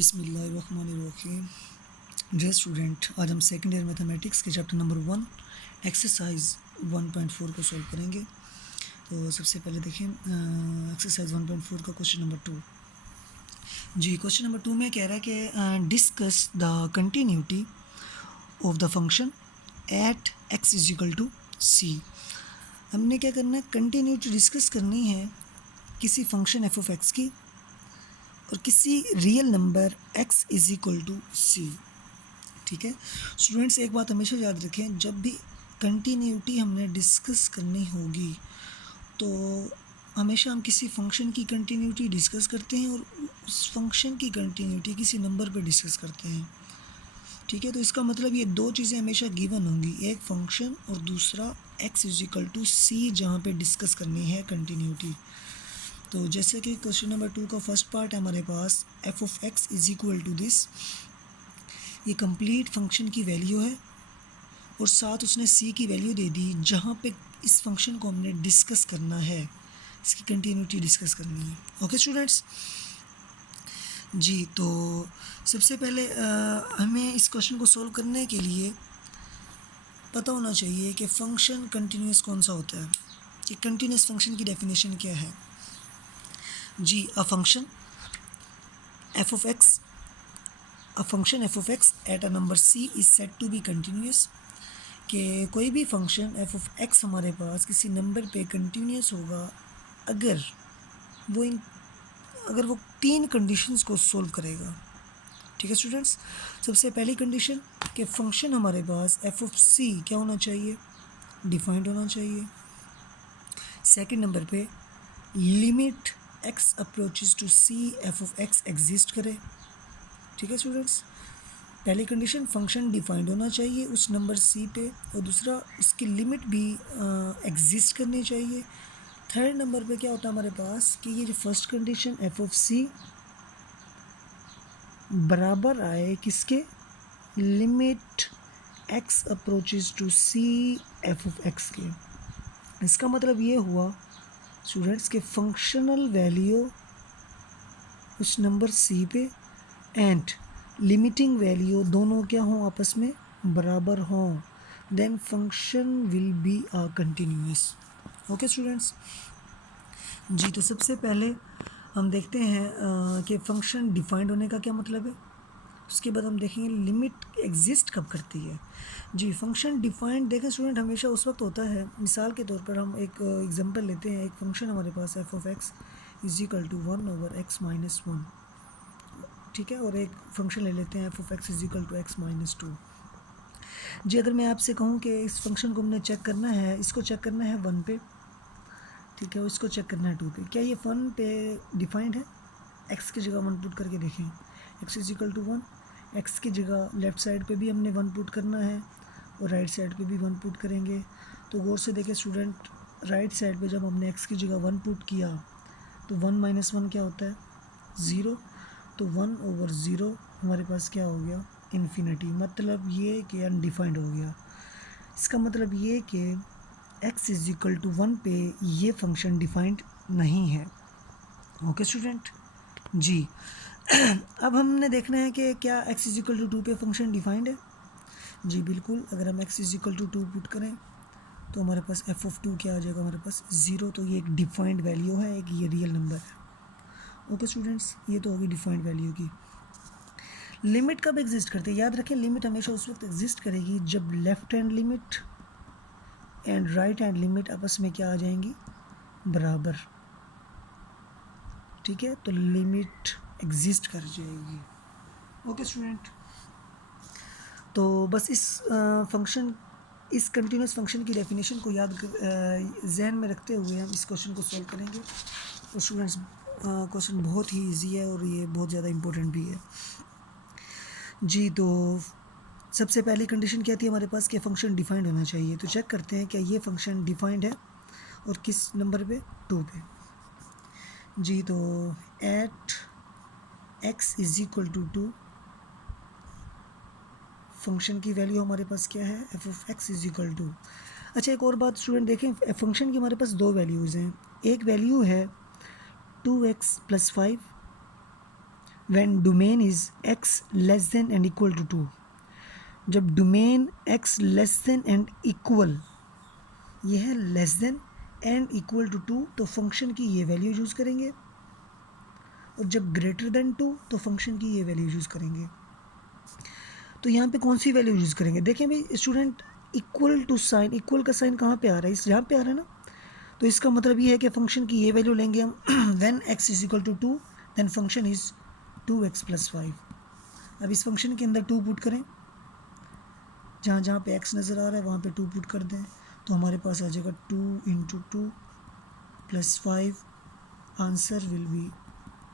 बिस्मिल्लाहिर्रहमानिर्रहीम। Dear student, आज हम सेकेंड ईयर मैथमेटिक्स के चैप्टर नंबर 1 एक्सरसाइज 1.4 को सॉल्व करेंगे। तो सबसे पहले देखें एक्सरसाइज 1.4 का क्वेश्चन नंबर 2। जी, क्वेश्चन नंबर 2 में कह रहा है कि discuss the continuity of the function at x is equal to c. हमने क्या करना है, कंटिन्यूटी डिस्कस करनी है किसी फंक्शन एफ ऑफ एक्स की और किसी real number x is equal to c. ठीक है स्टूडेंट्स, एक बात हमेशा याद रखें, जब भी कंटिन्यूटी हमने डिस्कस करनी होगी तो हमेशा हम किसी फंक्शन की कंटिन्यूटी डिस्कस करते हैं और उस फंक्शन की कंटिन्यूटी किसी नंबर पे डिस्कस करते हैं। ठीक है, तो इसका मतलब ये दो चीज़ें हमेशा गिवन होंगी, एक फंक्शन और दूसरा x इज इक्वल टू सी, जहाँ पे डिस्कस करनी है कंटिन्यूटी। तो जैसे कि क्वेश्चन नंबर 2 का फर्स्ट पार्ट है हमारे पास, f of x is equal to this, ये कंप्लीट फंक्शन की वैल्यू है और साथ उसने सी की वैल्यू दे दी, जहाँ पे इस फंक्शन को हमने डिस्कस करना है, इसकी कंटिन्यूटी डिस्कस करनी है। ओके स्टूडेंट्स जी, तो सबसे पहले हमें इस क्वेश्चन को सोल्व करने के लिए पता होना चाहिए कि फंक्शन कंटिन्यूस कौन सा होता है, कि कंटिन्यूस फंक्शन की डेफिनेशन क्या है। जी, a function f of x, a function f of x at a number c is said to be continuous। कि कोई भी फंक्शन f of x हमारे पास किसी नंबर पे कंटिन्यूस होगा अगर वो तीन कंडीशंस को सोल्व करेगा। ठीक है स्टूडेंट्स, सबसे पहली कंडीशन कि फंक्शन हमारे पास f of c क्या होना चाहिए, डिफाइंड होना चाहिए। सेकंड नंबर पे limit x approaches to c f of x exist करे। ठीक है स्टूडेंट्स, पहली कंडीशन फंक्शन डिफाइंड होना चाहिए उस नंबर c पे, और दूसरा इसकी लिमिट भी एग्जिस्ट करनी चाहिए। थर्ड नंबर पे क्या होता है हमारे पास कि ये जो first condition f of c बराबर आए किसके, limit x approaches to c f of x के। इसका मतलब ये हुआ स्टूडेंट्स के फंक्शनल वैल्यू उस नंबर c पे एंड लिमिटिंग वैल्यू दोनों क्या हों, आपस में बराबर हों, then function will be a continuous. Okay students जी, तो सबसे पहले हम देखते हैं कि फंक्शन डिफाइंड होने का क्या मतलब है, उसके बाद हम देखेंगे लिमिट एग्जिस्ट कब करती है। जी, फंक्शन डिफाइंड देखें स्टूडेंट हमेशा उस वक्त होता है, मिसाल के तौर पर हम एक एग्जांपल लेते हैं, एक फंक्शन हमारे पास f of x is equal to 1/x-1। ठीक है, और एक फंक्शन ले लेते हैं f of x is equal to x-2। जी, अगर मैं आपसे कहूँ कि इस फंक्शन को हमने चेक करना है, इसको चेक करना है 1 पे, ठीक है, और इसको चेक करना है 2 पे, क्या ये 1 पे डिफाइंड है? x की जगह 1 पुट करके देखें, x is equal to 1, x की जगह लेफ़्ट साइड पे भी हमने 1 पुट करना है और राइट साइड पे भी 1 पुट करेंगे। तो गौर से देखें स्टूडेंट, राइट साइड पे जब हमने x की जगह 1 पुट किया तो 1 - 1 क्या होता है, 0। तो 1/0 हमारे पास क्या हो गया, इन्फिनिटी, मतलब ये कि अनडिफाइंड हो गया। इसका मतलब ये कि x इज इक्वल टू 1 पे ये फंक्शन डिफाइंड नहीं है। ओके स्टूडेंट जी, अब हमने देखना है कि क्या x इज इक्वल टू 2 पे फंक्शन डिफाइंड है। जी बिल्कुल, अगर हम x इज इक्वल टू 2 पुट करें तो हमारे पास f ऑफ 2 क्या आ जाएगा, हमारे पास 0। तो ये एक डिफाइंड वैल्यू है, एक ये रियल नंबर है। ओके स्टूडेंट्स, ये तो होगी डिफाइंड वैल्यू की। लिमिट कब एग्जिस्ट करती है, याद रखें लिमिट हमेशा उस वक्त एग्जिस्ट करेगी जब left hand limit and right hand limit आपस में क्या आ जाएंगी, बराबर। ठीक है, तो लिमिट एग्जिस्ट कर जाएगी। ओके स्टूडेंट, तो बस इस फंक्शन, इस कंटिन्यूस फंक्शन की डेफिनेशन को याद जहन में रखते हुए हम इस क्वेश्चन को सॉल्व करेंगे। तो स्टूडेंट्स क्वेश्चन बहुत ही इजी है और ये बहुत ज़्यादा इम्पोर्टेंट भी है। जी, तो सबसे पहली कंडीशन क्या थी हमारे पास कि फ़ंक्शन डिफाइंड होना चाहिए। तो चेक करते हैं क्या ये फ़ंक्शन डिफाइंड है और किस नंबर पे, 2 पे। जी, तो at x is equal to 2 function की वैल्यू हमारे पास क्या है, f of x is equal to. अच्छा, एक और बात स्टूडेंट देखें, फंक्शन की हमारे पास दो वैल्यूज़ हैं, एक वैल्यू है 2x + 5, when domain is x less than and equal to 2, जब domain x less than and equal, ये है less than and equal to 2, तो फंक्शन की ये वैल्यू यूज़ करेंगे, और जब ग्रेटर देन 2 तो फंक्शन की ये वैल्यू यूज़ करेंगे। तो यहाँ पे कौन सी वैल्यू यूज़ करेंगे? देखें भाई student, equal to sign, equal का साइन कहाँ पे आ रहा है? इस यहाँ पे आ रहा है ना। तो इसका मतलब ये है कि फ़ंक्शन की ये वैल्यू लेंगे हम when x is equal to 2 then function is 2x + 5। अब इस फंक्शन के अंदर 2 पुट करें, जहाँ जहाँ पे x नज़र आ रहा है वहाँ पे 2 पुट कर दें, तो हमारे पास आ जाएगा 2 × 2 + 5,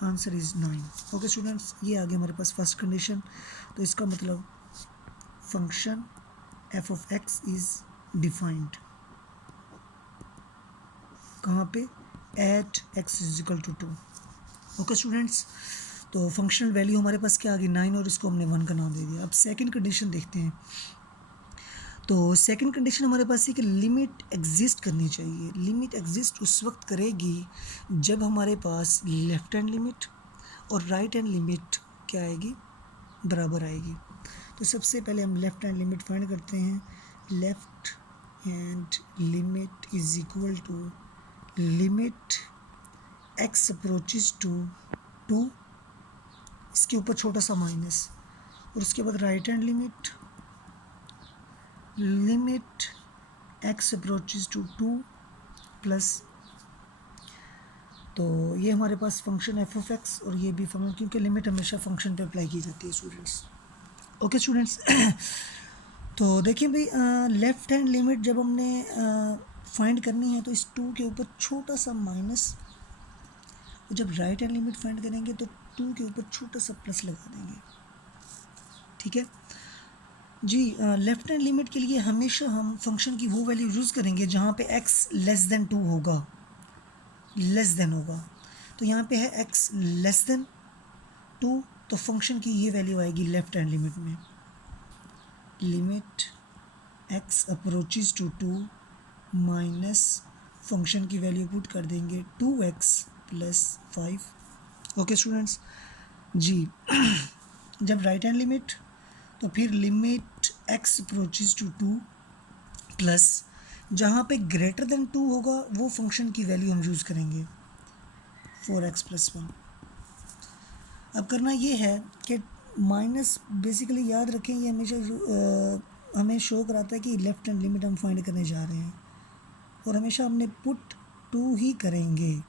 आंसर इज़ 9। ओके स्टूडेंट्स, ये आ गया हमारे पास फर्स्ट कंडीशन। तो इसका मतलब फंक्शन f(x) इज़ डिफाइंड कहाँ पे? At x is equal to 2। Okay students, तो फंक्शनल वैल्यू हमारे पास क्या आ गई? 9, और इसको हमने 1 का नाम दे दिया। अब सेकंड कंडीशन देखते हैं। तो सेकंड कंडीशन हमारे पास है कि लिमिट एग्जिस्ट करनी चाहिए। लिमिट एग्जिस्ट उस वक्त करेगी जब हमारे पास लेफ़्ट हैंड लिमिट और राइट हैंड लिमिट क्या आएगी? बराबर आएगी। तो सबसे पहले हम लेफ़्ट हैंड लिमिट फाइंड करते हैं। Left hand limit is equal to limit x approaches to 2, इसके ऊपर छोटा सा माइनस, और उसके बाद right hand limit x approaches to 2 plus, तो ये हमारे पास फंक्शन f(x) और ये भी फंक्शन, क्योंकि लिमिट हमेशा फंक्शन पे अप्लाई की जाती है स्टूडेंट्स। ओके स्टूडेंट्स, तो देखिए भाई लेफ़्ट हैंड लिमिट जब हमने फाइंड करनी है तो इस 2 के ऊपर छोटा सा माइनस, जब राइट हैंड लिमिट फाइंड करेंगे तो 2 के ऊपर छोटा सा प्लस लगा देंगे। ठीक है जी। लेफ़्ट हैंड लिमिट के लिए हमेशा हम फंक्शन की वो वैल्यू यूज़ करेंगे जहाँ पे x लेस देन 2 होगा, लेस देन होगा। तो यहाँ पे है x लेस देन 2, तो फंक्शन की ये वैल्यू आएगी लेफ़्ट हैंड लिमिट में। Limit x approaches to 2 minus function की वैल्यू पुट कर देंगे 2x + 5। ओके स्टूडेंट्स जी। जब राइट हैंड लिमिट, तो फिर limit x approaches to 2 plus, जहाँ पे ग्रेटर देन 2 होगा वो फंक्शन की वैल्यू हम यूज़ करेंगे 4x + 1। अब करना ये है कि माइनस, बेसिकली याद रखें ये हमेशा हमें शो कराता है कि लेफ़्ट हैंड लिमिट हम फाइंड करने जा रहे हैं, और हमेशा हमने पुट 2 ही करेंगे।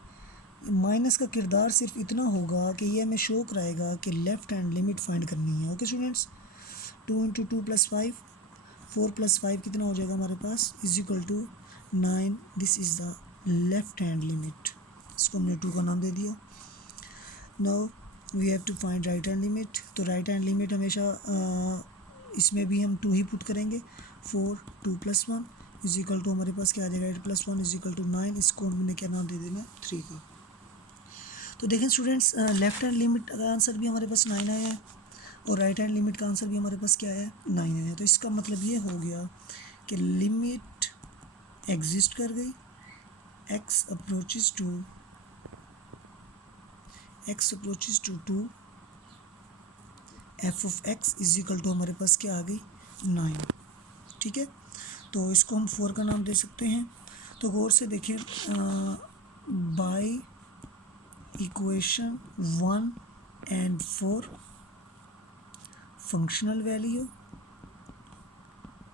माइनस का किरदार सिर्फ इतना होगा कि ये हमें शो कराएगा कि लेफ़्ट हैंड लिमिट फाइंड करनी है। ओके स्टूडेंट्स, 2 × 2 + 5, 4 + 5 कितना हो जाएगा हमारे पास? Is equal to 9। This is the left hand limit, इसको हमने 2 का नाम दे दिया। Now we have to find right hand limit. तो राइट हैंड लिमिट हमेशा इसमें भी हम 2 ही पुट करेंगे। 4, 2 + 1 इज इक्वल टू हमारे पास क्या आ जाएगा? 8 + 1 इज इक्वल टू 9। इसको हमने क्या नाम दे देना? 3 का। तो देखें स्टूडेंट्स, लेफ़्ट हैंड लिमिट का आंसर भी हमारे पास 9 आया है, और राइट हैंड लिमिट का आंसर भी हमारे पास क्या है? 9 है। तो इसका मतलब ये हो गया कि लिमिट एग्जिस्ट कर गई, x approaches to 2, f(x) is equal to हमारे पास क्या आ गई? 9। ठीक है, तो इसको हम 4 का नाम दे सकते हैं। तो गौर से देखें, by equation 1 and 4 functional value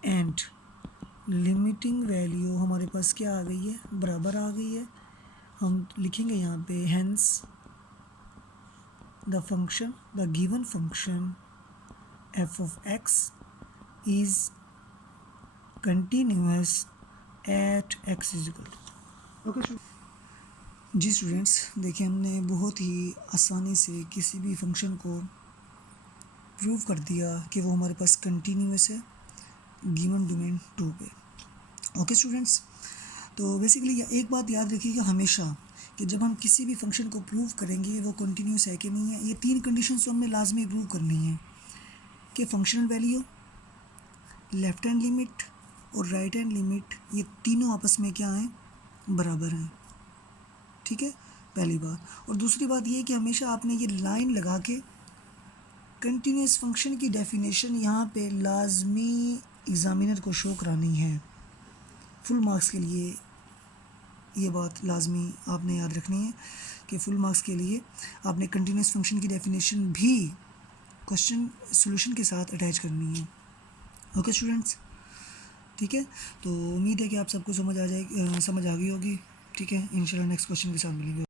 and limiting value हमारे पास क्या आ गई है? बराबर आ गई है। हम लिखेंगे यहाँ पे hence the given function f(x) is continuous at x is equal to. Okay जी स्टूडेंट्स, देखिए हमने बहुत ही आसानी से किसी भी फंक्शन को प्रूव कर दिया कि वो हमारे पास कंटिन्यूअस है गिवन डोमेन 2 पे। ओके स्टूडेंट्स, तो बेसिकली एक बात याद रखिएगा हमेशा कि जब हम किसी भी फंक्शन को प्रूव करेंगे वो कंटिन्यूस है कि नहीं है, ये 3 कंडीशंस तो हमने लाजमी प्रूव करनी है कि functional value, left hand limit और राइट हैंड लिमिट ये तीनों आपस में क्या हैं? बराबर हैं। ठीक है, पहली बात। और दूसरी बात ये कि हमेशा आपने ये लाइन लगा के कंटिन्यूस फंक्शन की डेफिनेशन यहाँ पे लाजमी एग्ज़ामिनर को शो करानी है। फुल मार्क्स के लिए ये बात लाजमी आपने याद रखनी है कि फुल मार्क्स के लिए आपने कंटिन्यूस फंक्शन की डेफिनेशन भी क्वेश्चन सॉल्यूशन के साथ अटैच करनी है। ओके स्टूडेंट्स, ठीक है। तो उम्मीद है कि आप सबको समझ आ गई होगी। ठीक है, इंशाल्लाह नेक्स्ट क्वेश्चन के साथ मिलेंगे।